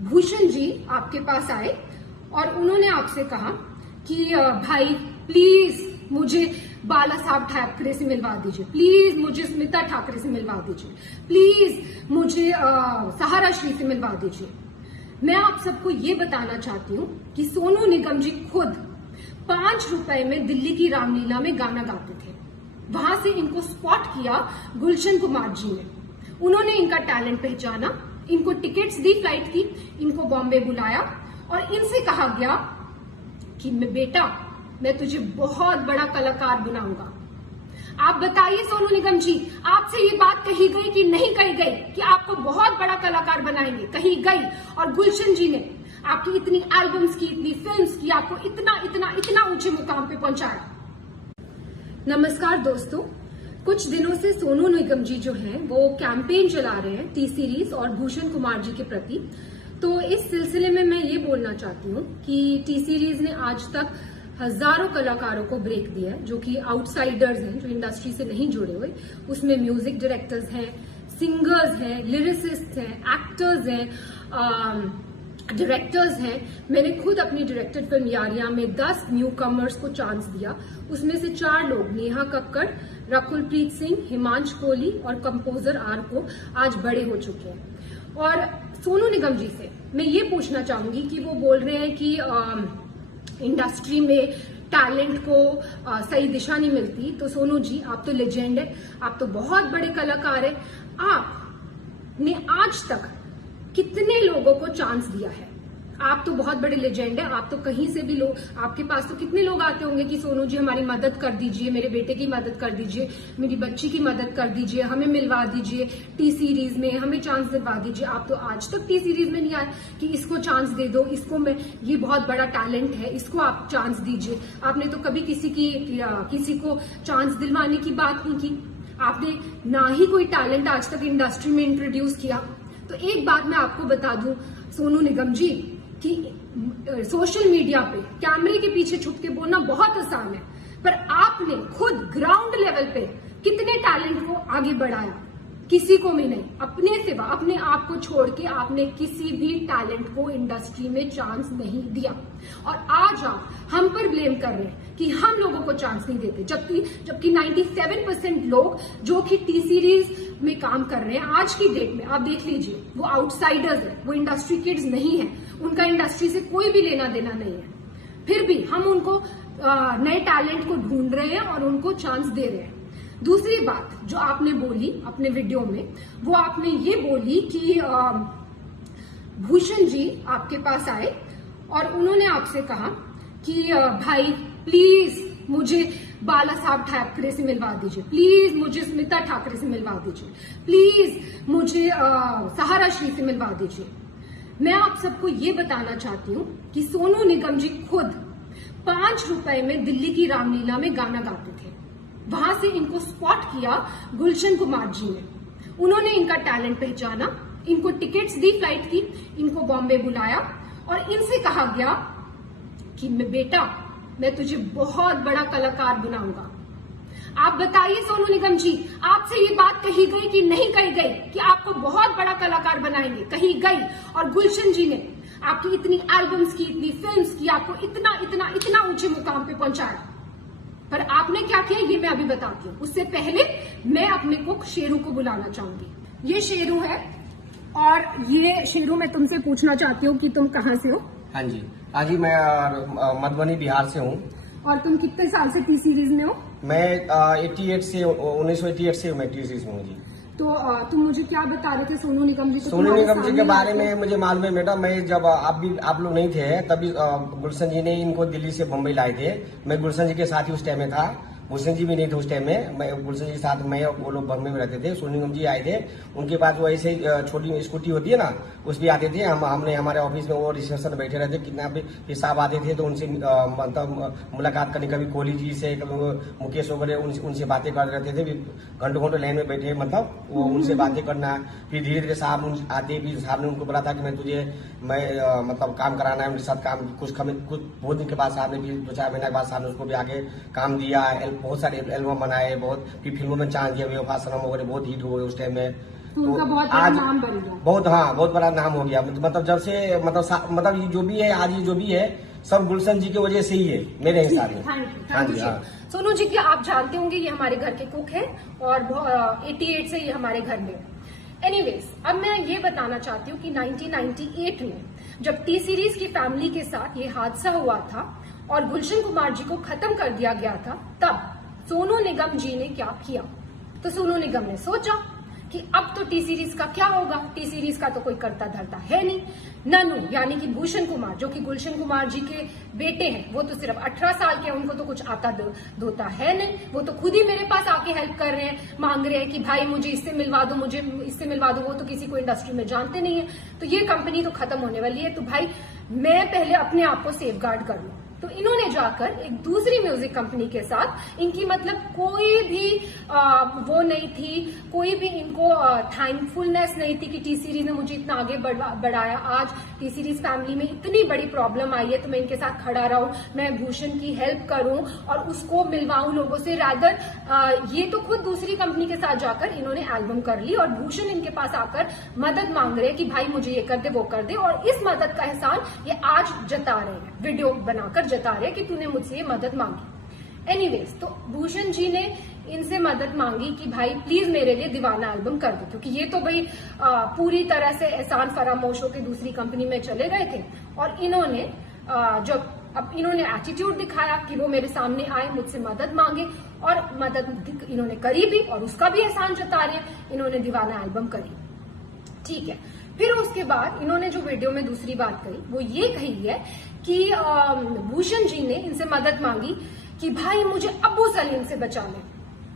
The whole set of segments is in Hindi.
भूषण जी आपके पास आए और उन्होंने आपसे कहा कि भाई प्लीज मुझे बाला साहब ठाकरे से मिलवा दीजिए, प्लीज मुझे स्मिता ठाकरे से मिलवा दीजिए, प्लीज मुझे सहारा श्री से मिलवा दीजिए। मैं आप सबको ये बताना चाहती हूँ कि सोनू निगम जी खुद 5 रुपए में दिल्ली की रामलीला में गाना गाते थे। वहां से इनको स्पॉट किया गुलशन कुमार जी ने। उन्होंने इनका टैलेंट पहचाना, इनको टिकट्स दी फ्लाइट की, इनको बॉम्बे बुलाया और इनसे कहा गया कि बेटा मैं तुझे बहुत बड़ा कलाकार बनाऊंगा। आप बताइए सोनू निगम जी, आपसे ये बात कही गई कि नहीं कही गई कि आपको बहुत बड़ा कलाकार बनाएंगे? कही गई। और गुलशन जी ने आपकी इतनी एल्बम्स की, इतनी फिल्म्स की, आपको इतना इतना इतना ऊंचे मुकाम पे पहुंचाया। नमस्कार दोस्तों, कुछ दिनों से सोनू निगम जी जो हैं वो कैंपेन चला रहे हैं टी सीरीज और भूषण कुमार जी के प्रति। तो इस सिलसिले में मैं ये बोलना चाहती हूँ कि टी सीरीज ने आज तक हजारों कलाकारों को ब्रेक दिया है, जो कि आउटसाइडर्स हैं, जो इंडस्ट्री से नहीं जुड़े हुए। उसमें म्यूजिक डायरेक्टर्स हैं, सिंगर्स हैं, लिरिसिस्ट हैं, एक्टर्स हैं, डायरेक्टर्स हैं। मैंने खुद अपनी डायरेक्टेड फिल्म यारियां में 10 न्यू कमर्स को चांस दिया। उसमें से 4 लोग, नेहा कक्कड़, रकुलप्रीत सिंह, हिमांश कोहली और कंपोजर आर को आज बड़े हो चुके हैं। और सोनू निगम जी से मैं ये पूछना चाहूंगी कि वो बोल रहे हैं कि इंडस्ट्री में टैलेंट को सही दिशा नहीं मिलती। तो सोनू जी, आप तो लेजेंड है, आप तो बहुत बड़े कलाकार है। आपने आज तक कितने लोगों को चांस दिया है? आप तो बहुत बड़े लेजेंड है, आप तो कहीं से भी लोग, आपके पास तो कितने लोग आते होंगे कि सोनू जी हमारी मदद कर दीजिए, मेरे बेटे की मदद कर दीजिए, मेरी बच्ची की मदद कर दीजिए, हमें मिलवा दीजिए टी सीरीज में, हमें चांस दिलवा दीजिए। आप तो आज तक टी सीरीज में नहीं आए कि इसको चांस दे दो, इसको मैं, ये बहुत बड़ा टैलेंट है, इसको आप चांस दीजिए। आपने तो कभी किसी को चांस दिलवाने की बात नहीं की। आपने ना ही कोई टैलेंट आज तक इंडस्ट्री में इंट्रोड्यूस किया। तो एक बात मैं आपको बता दूं सोनू निगम जी कि सोशल मीडिया पे कैमरे के पीछे छुप के बोलना बहुत आसान है, पर आपने खुद ग्राउंड लेवल पे कितने टैलेंट को आगे बढ़ाया? किसी को भी नहीं। अपने सिवा, अपने आप को छोड़ के आपने किसी भी टैलेंट को इंडस्ट्री में चांस नहीं दिया। और आज आप हम पर ब्लेम कर रहे हैं कि हम लोगों को चांस नहीं देते, जबकि 97% लोग जो कि टी सीरीज में काम कर रहे हैं आज की डेट में, आप देख लीजिए, वो आउटसाइडर्स है, वो इंडस्ट्री किड्स नहीं है, उनका इंडस्ट्री से कोई भी लेना देना नहीं है। फिर भी हम उनको नए टैलेंट को ढूंढ रहे हैं और उनको चांस दे रहे हैं। दूसरी बात जो आपने बोली अपने वीडियो में, वो आपने ये बोली कि भूषण जी आपके पास आए और उन्होंने आपसे कहा कि भाई प्लीज मुझे बाला साहब ठाकरे से मिलवा दीजिए, प्लीज मुझे स्मिता ठाकरे से मिलवा दीजिए, प्लीज मुझे सहारा श्री से मिलवा दीजिए। मैं आप सबको ये बताना चाहती हूँ कि सोनू निगम जी खुद 5 रुपए में दिल्ली की रामलीला में गाना गाते थे। वहां से इनको स्पॉट किया गुलशन कुमार जी ने। उन्होंने इनका टैलेंट पहचाना, इनको टिकट्स दी फ्लाइट की, इनको बॉम्बे बुलाया और इनसे कहा गया कि बेटा मैं तुझे बहुत बड़ा कलाकार बनाऊंगा। आप बताइए सोनू निगम जी, आपसे ये बात कही गई कि नहीं कही गई कि आपको बहुत बड़ा कलाकार बनाएंगे? कही गई। और गुलशन जी ने आपकी इतनी एल्बम्स की, इतनी फिल्म्स की, आपको इतना इतना इतना ऊंचे मुकाम पे पहुंचाया। पर आपने क्या किया ये मैं अभी बताती हूँ। उससे पहले मैं अपने कुक शेरू को बुलाना चाहूंगी। ये शेरू है और ये शेरू मैं तुमसे पूछना चाहती हूँ कि तुम कहाँ से हो? हाँ जी, आज ही मैं मधुबनी बिहार से हूँ। और तुम कितने साल से टी सीरीज में हो? मैं 1988 से मैं टी सीरीज में हूँ जी। तो तुम मुझे क्या बता रहे थे सोनू निगम जी को? सोनू निगम जी के बारे में मुझे मालूम है बेटा। मैं जब आप लोग नहीं थे तभी गुलशन जी ने इनको दिल्ली से बम्बई लाए थे। मैं गुलशन जी के साथ ही उस टाइम में था, भूषण जी भी नहीं थे उस टाइम में। मैं गुलशन जी के साथ, मैं वो लोग बम्बई में रहते थे। सोनू निगम जी आए थे, उनके पास वो ऐसे छोटी स्कूटी होती है ना, उस भी आते थे। हमने हमारे ऑफिस में वो रिसेप्शन में बैठे रहते, कितना भी साहब आते थे तो उनसे मतलब मुलाकात करने, कभी कोहली जी से, कभी मुकेश वगैरह, उनसे बातें कर रहते थे। घंटों घंटों लाइन में बैठे, मतलब वो उनसे बातें करना। फिर धीरे धीरे साहब आते, फिर साहब ने उनको बोला था कि मैं मतलब काम कराना है उनके साथ काम। कुछ बहुत दिन के बाद साहब ने, फिर 2-4 महीने के बाद साहब ने उसको भी आगे काम दिया। बहुत सारे एल्बम बनाए, बहुत फिर फिल्मों में चांस दिया। बेवफा सनम वगैरह बहुत हिट हुए उस टाइम में। तो उनका बहुत बड़ा नाम बन गया। बहुत बड़ा नाम हो गया। मतलब जब से मतलब ये जो भी है, आज ये जो भी है, सब गुलशन जी की वजह से ही है मेरे हिसाब में। Thank you. सोनू जी की आप जानते होंगे ये हमारे घर के कुक हैं और 88 से ये हमारे घर में। एनीवेज, अब मैं ये बताना चाहती हूँ कि 1998 में जब टी सीरीज की फैमिली के साथ ये हादसा हुआ था और गुलशन कुमार जी को खत्म कर दिया गया था, तब सोनू निगम जी ने क्या किया? तो सोनू निगम ने सोचा कि अब तो टी सीरीज का क्या होगा, टी सीरीज का तो कोई करता धरता है नहीं। ननू यानी कि भूषण कुमार, जो कि गुलशन कुमार जी के बेटे हैं, वो तो सिर्फ 18 साल के हैं, उनको तो कुछ आता धोता है नहीं। वो तो खुद ही मेरे पास आके हेल्प कर रहे हैं, मांग रहे हैं कि भाई मुझे इससे मिलवा दो, मुझे इससे मिलवा दो। वो तो किसी को इंडस्ट्री में जानते नहीं है, तो ये कंपनी तो खत्म होने वाली है, तो भाई मैं पहले अपने आप को सेफ गार्ड कर लूं। तो इन्होंने जाकर एक दूसरी म्यूजिक कंपनी के साथ, इनकी मतलब कोई भी वो नहीं थी, कोई भी इनको थैंकफुलनेस नहीं थी कि टी सीरीज ने मुझे इतना आगे बढ़ाया। आज टी सीरीज फैमिली में इतनी बड़ी प्रॉब्लम आई है तो मैं इनके साथ खड़ा रहूं, मैं भूषण की हेल्प करूं और उसको मिलवाऊं लोगों से। रादर ये तो खुद दूसरी कंपनी के साथ जाकर इन्होंने एल्बम कर ली और भूषण इनके पास आकर मदद मांग रहे हैं कि भाई मुझे ये कर दे, वो कर दे, और इस मदद का एहसान ये आज जता रहे हैं, वीडियो बनाकर जता रहे कि तूने मुझसे ये मदद मांगी। एनीवेज, तो भूषण जी ने इनसे मदद मांगी कि भाई प्लीज मेरे लिए दीवाना एल्बम कर दो, क्योंकि ये तो भाई पूरी तरह से एहसान फरामोश होकर दूसरी कंपनी में चले गए थे। और इन्होंने जब अब इन्होंने एटीट्यूड दिखाया कि वो मेरे सामने आए, मुझसे मदद मांगे, और मदद इन्होंने करी भी और उसका भी एहसान जता रहे हैं। इन्होंने दीवाना एल्बम करी, ठीक है। फिर उसके बाद इन्होंने जो वीडियो में दूसरी बात कही वो ये कही है कि भूषण जी ने इनसे मदद मांगी कि भाई मुझे अब्बू सलीम से बचा ले।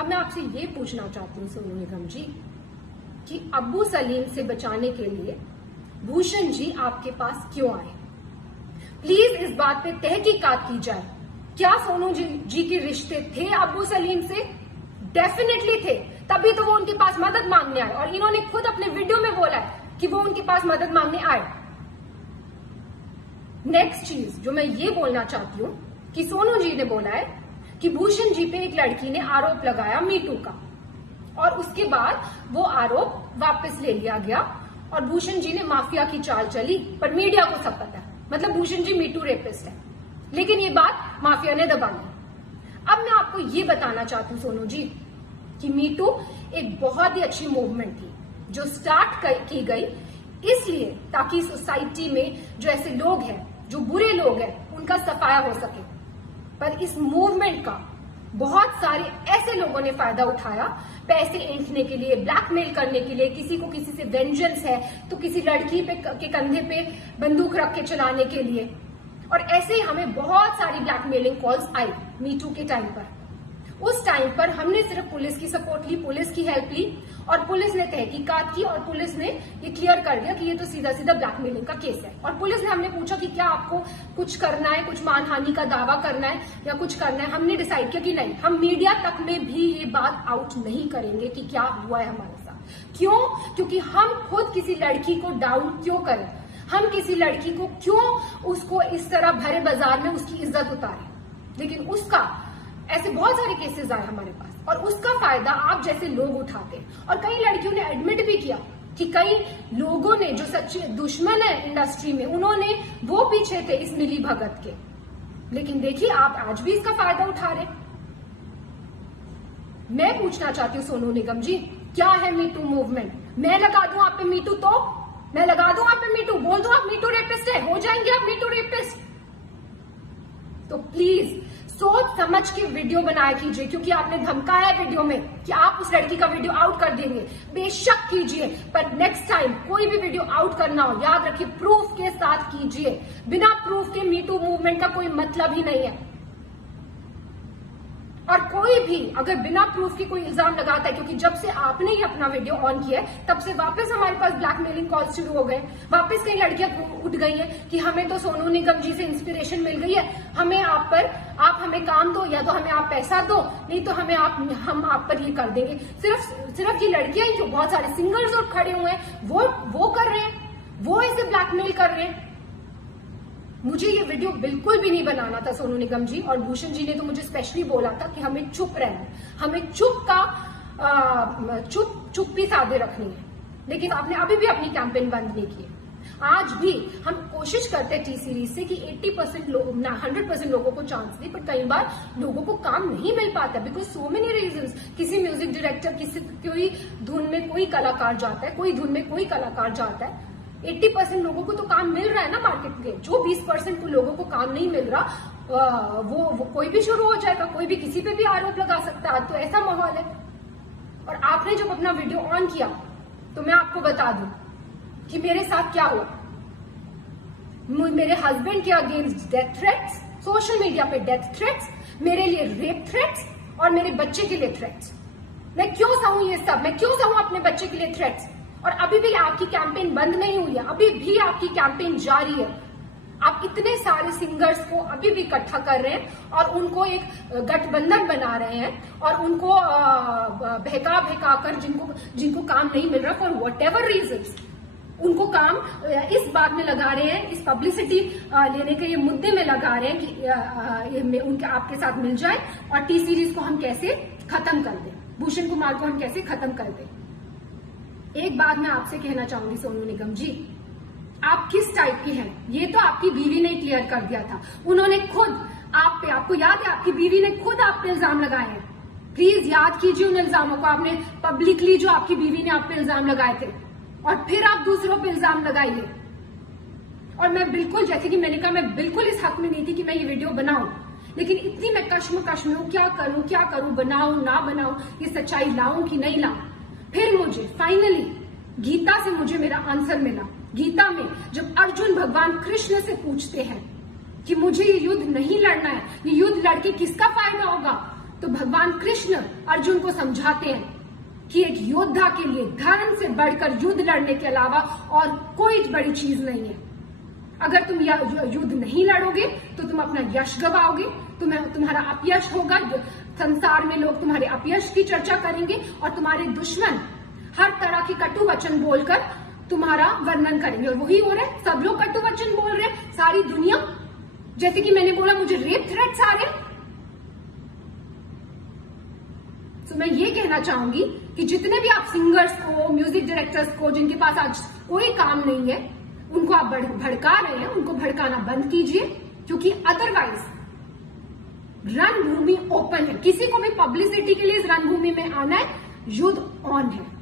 अब मैं आपसे ये पूछना चाहती हूँ सोनू निगम जी कि अब्बू सलीम से बचाने के लिए भूषण जी आपके पास क्यों आए? प्लीज इस बात पे तहकीकात की जाए। क्या सोनू जी के रिश्ते थे अब्बू सलीम से? डेफिनेटली थे, तभी तो वो उनके पास मदद मांगने आए, और इन्होंने खुद अपने वीडियो में बोला है कि वो उनके पास मदद मांगने आए। नेक्स्ट चीज जो मैं ये बोलना चाहती हूँ कि सोनू जी ने बोला है कि भूषण जी पे एक लड़की ने आरोप लगाया मीटू का, और उसके बाद वो आरोप वापस ले लिया गया और भूषण जी ने माफिया की चाल चली, पर मीडिया को सब पता है, मतलब भूषण जी मीटू रेपिस्ट है, लेकिन ये बात माफिया ने दबा ली। अब मैं आपको ये बताना चाहती हूँ सोनू जी कि मीटू एक बहुत ही अच्छी मूवमेंट थी जो स्टार्ट की गई इसलिए ताकि सोसाइटी में जो ऐसे लोग हैं, जो बुरे लोग हैं, उनका सफाया हो सके। पर इस मूवमेंट का बहुत सारे ऐसे लोगों ने फायदा उठाया, पैसे ऐंठने के लिए, ब्लैकमेल करने के लिए, किसी को किसी से वेंजेंस है तो किसी लड़की के कंधे पे बंदूक रख के चलाने के लिए, और ऐसे ही हमें बहुत सारी ब्लैकमेलिंग कॉल्स आई मीटू के टाइम पर। उस टाइम पर हमने सिर्फ पुलिस की सपोर्ट ली, पुलिस की हेल्प ली, और पुलिस ने तहकीकात की और पुलिस ने ये क्लियर कर दिया कि ये तो सीधा सीधा ब्लैकमेलिंग का केस है। और पुलिस ने, हमने पूछा कि क्या आपको कुछ करना है, कुछ मानहानि का दावा करना है या कुछ करना है, हमने डिसाइड किया कि नहीं, हम मीडिया तक में भी ये बात आउट नहीं करेंगे कि क्या हुआ है हमारे साथ। क्यों? क्योंकि हम खुद किसी लड़की को डाउन क्यों करें, हम किसी लड़की को क्यों उसको इस तरह भरे बाजार में उसकी इज्जत उतारें। लेकिन उसका ऐसे बहुत सारे केसेस आए हमारे पास, और उसका फायदा आप जैसे लोग उठाते हैं। और कई लड़कियों ने एडमिट भी किया कि कई लोगों ने, जो सच्चे दुश्मन है इंडस्ट्री में, उन्होंने, वो पीछे थे इस मिली भगत के। लेकिन देखिए आप आज भी इसका फायदा उठा रहे। मैं पूछना चाहती हूँ सोनू निगम जी, क्या है मीटू मूवमेंट? मैं लगा दूं आप पे मीटू, तो मैं लगा दूं आप पे मीटू, बोल दूं आप मीटू रेपिस्ट है, हो जाएंगे आप मीटू रेपिस्ट। तो प्लीज सोच समझ के वीडियो बनाया कीजिए, क्योंकि आपने धमकाया वीडियो में कि आप उस लड़की का वीडियो आउट कर देंगे। बेशक कीजिए, पर नेक्स्ट टाइम कोई भी वीडियो आउट करना हो, याद रखिए प्रूफ के साथ कीजिए। बिना प्रूफ के मीटू मूवमेंट का कोई मतलब ही नहीं है। और कोई भी अगर बिना प्रूफ के कोई इल्जाम लगाता है, क्योंकि जब से आपने ये अपना वीडियो ऑन किया है तब से वापस हमारे पास ब्लैकमेलिंग कॉल शुरू हो गए, वापस कई लड़कियां उठ गई हैं कि हमें तो सोनू निगम जी से इंस्पिरेशन मिल गई है, हमें आप हमें काम दो, या तो हमें आप पैसा दो, नहीं तो हम आप पर ये कर देंगे। सिर्फ ये लड़कियां ही क्यों, बहुत सारे सिंगर्स और खड़े हुए हैं, वो कर रहे हैं, वो ऐसे ब्लैकमेल कर रहे हैं। मुझे ये वीडियो बिल्कुल भी नहीं बनाना था सोनू निगम जी, और भूषण जी ने तो मुझे स्पेशली बोला था कि हमें चुप रहना, हमें चुप्पी साधे रखनी है। लेकिन आपने अभी भी अपनी कैंपेन बंद नहीं की। आज भी हम कोशिश करते हैं टी सीरीज से कि 80% लोग 100% लोगों को चांस दे, पर कई बार लोगों को काम नहीं मिल पाता बिकॉज सो मेनी रीजंस। किसी म्यूजिक डायरेक्टर, कोई धुन में कोई कलाकार जाता है, कोई धुन में कोई कलाकार जाता है। 80% लोगों को तो काम मिल रहा है ना मार्केट में। जो 20% को लोगों को काम नहीं मिल रहा वो कोई भी शुरू हो जाएगा, कोई भी किसी पे भी आरोप लगा सकता है। तो ऐसा माहौल है। और आपने जब अपना वीडियो ऑन किया तो मैं आपको बता दूं कि मेरे साथ क्या हुआ। मेरे हस्बैंड के against death threats, social media पे डेथ थ्रेट्स, मेरे लिए रेप थ्रेट्स और मेरे बच्चे के लिए थ्रेट्स। मैं क्यों सहूं ये सब? मैं क्यों सहूं अपने बच्चे के लिए थ्रेट्स? और अभी भी आपकी कैंपेन बंद नहीं हुई है, अभी भी आपकी कैंपेन जारी है। आप इतने सारे सिंगर्स को अभी भी इकट्ठा कर रहे हैं और उनको एक गठबंधन बना रहे हैं और उनको बहका कर जिनको काम नहीं मिल रहा फॉर वट एवर रीजन्स, उनको काम इस बात में लगा रहे हैं, इस पब्लिसिटी लेने के ये मुद्दे में लगा रहे हैं कि उनके आपके साथ मिल जाए और टी सीरीज को हम कैसे खत्म कर दें, भूषण कुमार को हम कैसे खत्म कर दें। एक बात मैं आपसे कहना चाहूंगी सोनू निगम जी, आप किस टाइप की हैं ये तो आपकी बीवी ने क्लियर कर दिया था। उन्होंने खुद आप पे, आपको याद है, आपकी बीवी ने खुद आप पे इल्जाम लगाए हैं। प्लीज याद कीजिए उन इल्जामों को। आपने पब्लिकली जो आपकी बीवी ने आप पे इल्जाम लगाए थे और फिर आप दूसरों पे इल्जाम लगाइए। और मैं बिल्कुल, जैसे कि मैंने कहा, मैं बिल्कुल इस हक में नहीं थी कि मैं ये वीडियो बनाऊं, लेकिन इतनी मैं कश्मकश में हूं, क्या करूं, बनाऊं ना बनाऊं, ये सच्चाई लाऊं कि नहीं लाऊं। फिर मुझे फाइनली गीता से मुझे मेरा आंसर मिला। गीता में जब अर्जुन भगवान कृष्ण से पूछते हैं कि मुझे ये युद्ध नहीं लड़ना है, ये युद्ध लड़के किसका फायदा होगा, तो भगवान कृष्ण अर्जुन को समझाते हैं कि एक योद्धा के लिए धर्म से बढ़कर युद्ध लड़ने के अलावा और कोई बड़ी चीज नहीं है। अगर तुम युद्ध नहीं लड़ोगे तो तुम अपना यश गवाओगे, तुम्हारा अपयश होगा। संसार में लोग तुम्हारे अपयश की चर्चा करेंगे और तुम्हारे दुश्मन हर तरह की कटु वचन बोलकर तुम्हारा वर्णन करेंगे। और वही हो रहा है, सब लोग कटु वचन बोल रहे हैं, सारी दुनिया। जैसे कि मैंने बोला, मुझे रेप थ्रेट्स आ रहे हैं। तो मैं ये कहना चाहूंगी कि जितने भी आप सिंगर्स को, म्यूजिक डायरेक्टर्स को, जिनके पास आज कोई काम नहीं है, उनको आप भड़का रहे हैं, उनको भड़काना बंद कीजिए, क्योंकि अदरवाइज रणभूमि ओपन है। किसी को भी पब्लिसिटी के लिए इस रणभूमि में आना है, युद्ध ऑन है।